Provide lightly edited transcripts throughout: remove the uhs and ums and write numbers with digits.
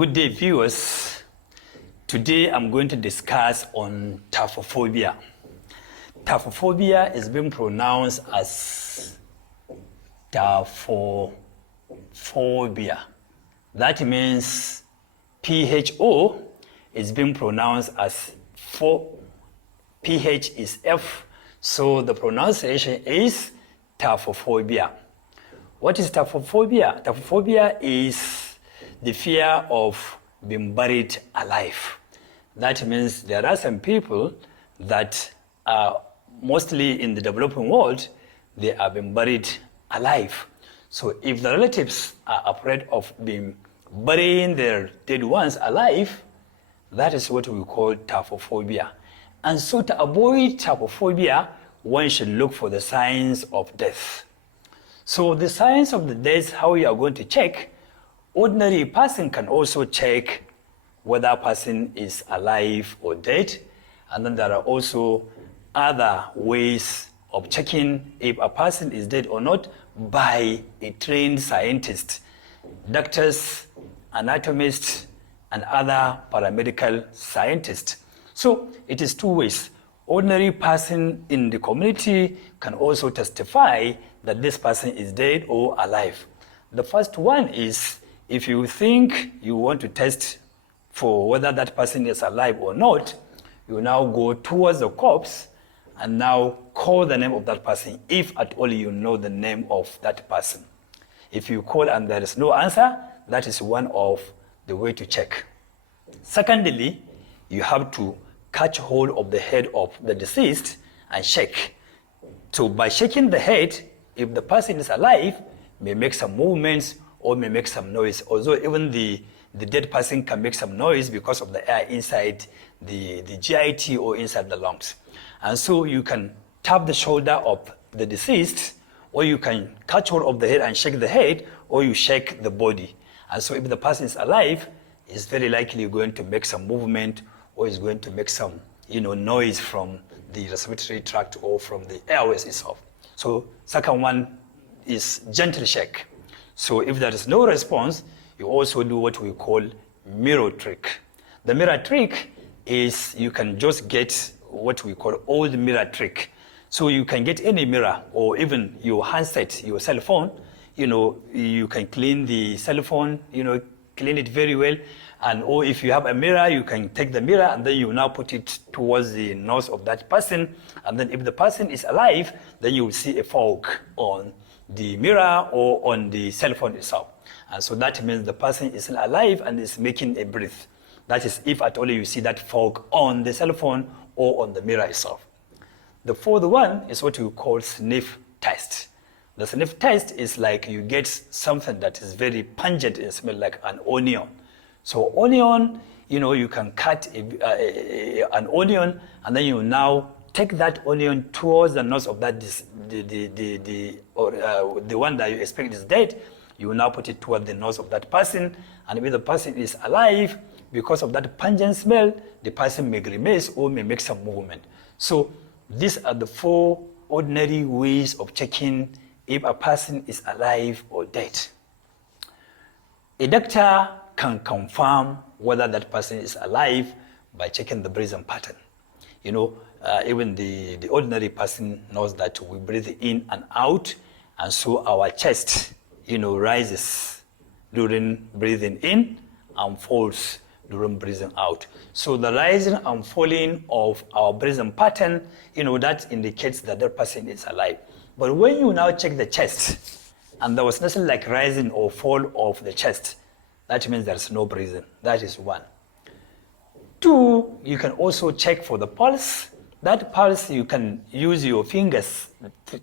Good day, viewers. Today I'm going to discuss on taphophobia. Taphophobia is being pronounced as taphophobia. That means PHO is being pronounced as PH is F, so the pronunciation is taphophobia. What is taphophobia? Taphophobia is the fear of being buried alive. That means there are some people that are mostly in the developing world, they are being buried alive. So if the relatives are afraid of burying their dead ones alive, that is what we call taphophobia. And so to avoid taphophobia, one should look for the signs of death. So the signs of the death, how you are going to check, ordinary person can also check whether a person is alive or dead. And then there are also other ways of checking if a person is dead or not by a trained scientist, doctors, anatomists, and other paramedical scientists. So it is two ways. Ordinary person in the community can also testify that this person is dead or alive. The first one is if you think you want to test for whether that person is alive or not, you now go towards the corpse and now call the name of that person, if at all you know the name of that person. If you call and there is no answer, that is one of the way to check. Secondly, you have to catch hold of the head of the deceased and shake. So by shaking the head, if the person is alive, may make some movements or may make some noise. Although even the dead person can make some noise because of the air inside the GIT or inside the lungs. And so you can tap the shoulder of the deceased, or you can catch hold of the head and shake the head, or you shake the body. And so if the person is alive, it's very likely going to make some movement or is going to make some noise from the respiratory tract or from the airways itself. So second one is gentle shake. So if there is no response, you also do what we call mirror trick. The mirror trick is you can just get what we call old mirror trick. So you can get any mirror or even your handset, your cell phone, you can clean the cell phone, clean it very well. And or if you have a mirror, you can take the mirror and then you now put it towards the nose of that person. And then if the person is alive, then you will see a fog on the mirror or on the cell phone itself. And so that means the person is alive and is making a breath. That is if at all you see that fog on the cell phone or on the mirror itself. The fourth one is what we call sniff test. The sniff test is like you get something that is very pungent in smell, like an onion. So onion, you can cut an onion and then you now take that onion towards the nose of that the one that you expect is dead. You now put it toward the nose of that person, and if the person is alive, because of that pungent smell, the person may grimace or may make some movement. So these are the four ordinary ways of checking if a person is alive or dead. A doctor can confirm whether that person is alive by checking the breathing pattern. Even the ordinary person knows that we breathe in and out, and so our chest, rises during breathing in and falls during breathing out. So the rising and falling of our breathing pattern, that indicates that that person is alive. But when you now check the chest, and there was nothing like rising or fall of the chest, that means there's no breathing. That is one. Two, you can also check for the pulse. That pulse, you can use your fingers,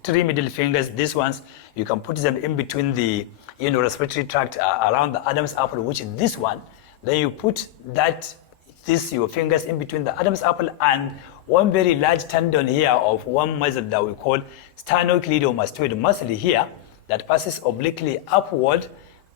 three middle fingers, these ones, you can put them in between the respiratory tract around the Adam's apple, which is this one. Then you put your fingers in between the Adam's apple and one very large tendon here of one muscle that we call sternocleidomastoid muscle here that passes obliquely upward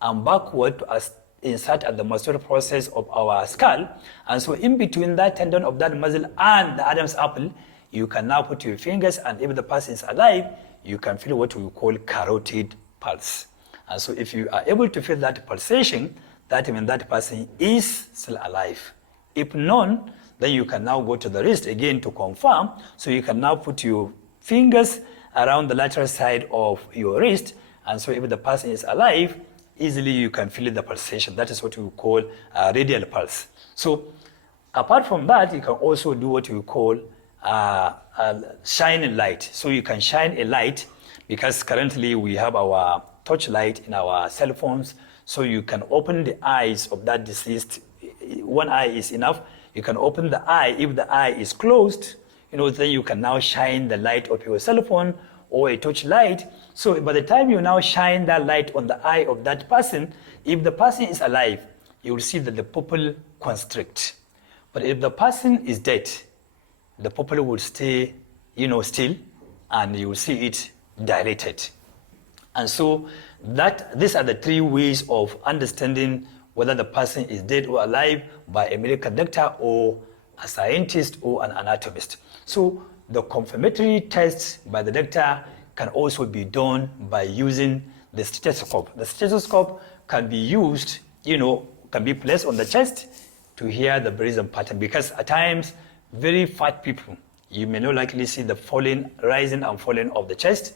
and backward to insert at the muscular process of our skull. And so in between that tendon of that muscle and the Adam's apple, you can now put your fingers, and if the person is alive, you can feel what we call carotid pulse. And so if you are able to feel that pulsation, that means that person is still alive. If none, then you can now go to the wrist again to confirm. So you can now put your fingers around the lateral side of your wrist, and so if the person is alive, easily you can feel the pulsation. That is what we call a radial pulse. So apart from that, you can also do what we call shining light. So you can shine a light, because currently we have our touch light in our cell phones. So you can open the eyes of that deceased. One eye is enough. You can open the eye. If the eye is closed, then you can now shine the light of your cell phone or a touch light. So by the time you now shine that light on the eye of that person, if the person is alive, you will see that the pupil constrict. But if the person is dead, the pupil will stay, still, and you will see it dilated. And so these are the three ways of understanding whether the person is dead or alive by a medical doctor or a scientist or an anatomist. So the confirmatory tests by the doctor can also be done by using the stethoscope. The stethoscope can be used, can be placed on the chest to hear the breathing pattern, because at times, very fat people, you may not likely see the rising and falling of the chest,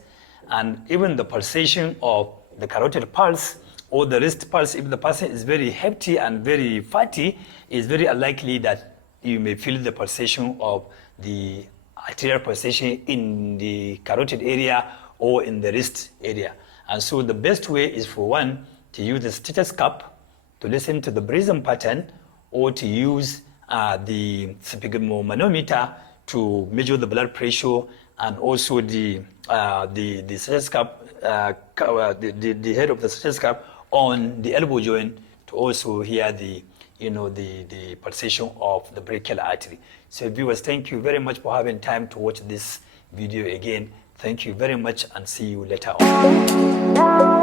and even the pulsation of the carotid pulse or the wrist pulse. If the person is very hefty and very fatty, it's very unlikely that you may feel the pulsation of the arterial pulsation in the carotid area or in the wrist area. And so the best way is for one to use the stethoscope to listen to the breathing pattern, or to use the sphygmomanometer to measure the blood pressure, and also the stethoscope, the head of the stethoscope on the elbow joint to also hear the pulsation of the brachial artery. So viewers, thank you very much for having time to watch this video again. Thank you very much, and see you later on.